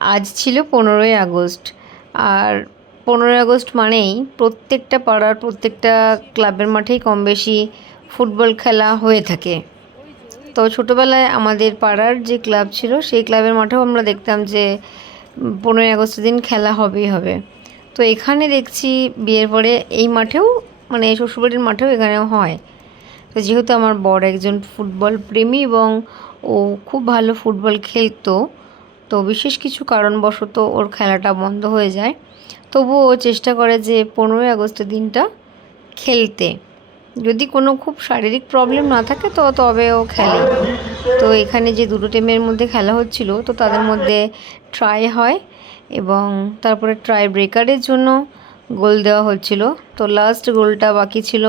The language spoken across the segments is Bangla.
আজ ছিল 15ই আগস্ট। আর 15ই আগস্ট মানেই প্রত্যেকটা পাড়ার প্রত্যেকটা ক্লাবের মাঠেই কম বেশি ফুটবল খেলা হয়ে থাকে। তো ছোটোবেলায় আমাদের পাড়ার যে ক্লাব ছিল সেই ক্লাবের মাঠেও আমরা দেখতাম যে 15ই আগস্টের দিন খেলা হবেই হবে। তো এখানে দেখছি বিয়ের পরে এই মাঠেও, মানে শ্বশুরবাড়ির মাঠেও এখানেও হয়। তো যেহেতু আমার বর একজন ফুটবল প্রেমী এবং ও খুব ভালো ফুটবল খেলতো, তো বিশেষ কিছু কারণবশত ওর খেলাটা বন্ধ হয়ে যায়, তবুও ও চেষ্টা করে যে 15ই আগস্টের দিনটা খেলতে। যদি কোনো খুব শারীরিক প্রবলেম না থাকে তো তবে ও খেলে। তো এখানে যে দুটো টিমের মধ্যে খেলা হচ্ছিল, তো তাদের মধ্যে ট্রাই হয় এবং তারপরে ট্রাই ব্রেকারের জন্য গোল দেওয়া হচ্ছিল। তো লাস্ট গোলটা বাকি ছিল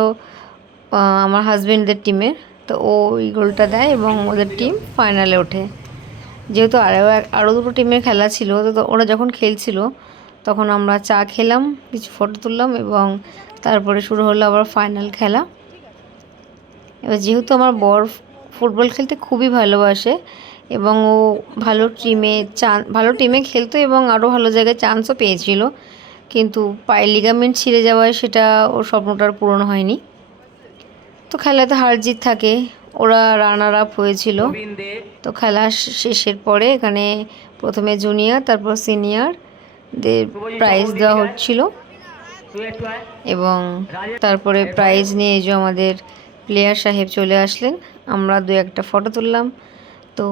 আমার হাজব্যান্ডদের টিমের। তো ও ওই গোলটা দেয় এবং ওদের টিম ফাইনালে ওঠে। যেহেতু আরও দুটো টিমের খেলা ছিল, তো ওরা যখন খেলছিল তখন আমরা চা খেলাম, কিছু ফটো তুললাম এবং তারপরে শুরু হলো আবার ফাইনাল খেলা। এবার যেহেতু আমার বর ফুটবল খেলতে খুবই ভালোবাসে এবং ও ভালো টিমে খেলতো এবং আরও ভালো জায়গায় চান্সও পেয়েছিল, কিন্তু পায়ের লিগামেন্ট ছিঁড়ে যাওয়ায় সেটা ওর স্বপ্নটার পূরণ হয়নি। তো খেলাতে হার জিত থাকে, ওরা রানার আপ হয়েছিল। তো খেলা শেষের পরে এখানে প্রথমে জুনিয়র তারপর সিনিয়রদের প্রাইজ দেওয়া হচ্ছিল এবং তারপরে প্রাইজ নিয়ে যে আমাদের প্লেয়ার সাহেব চলে আসলেন, আমরা দু একটা ফটো তুললাম। তো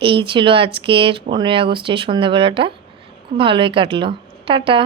এই ছিল আজকের 15ই আগস্টের সন্ধ্যাবেলাটা, খুব ভালোই কাটলো। টাটা।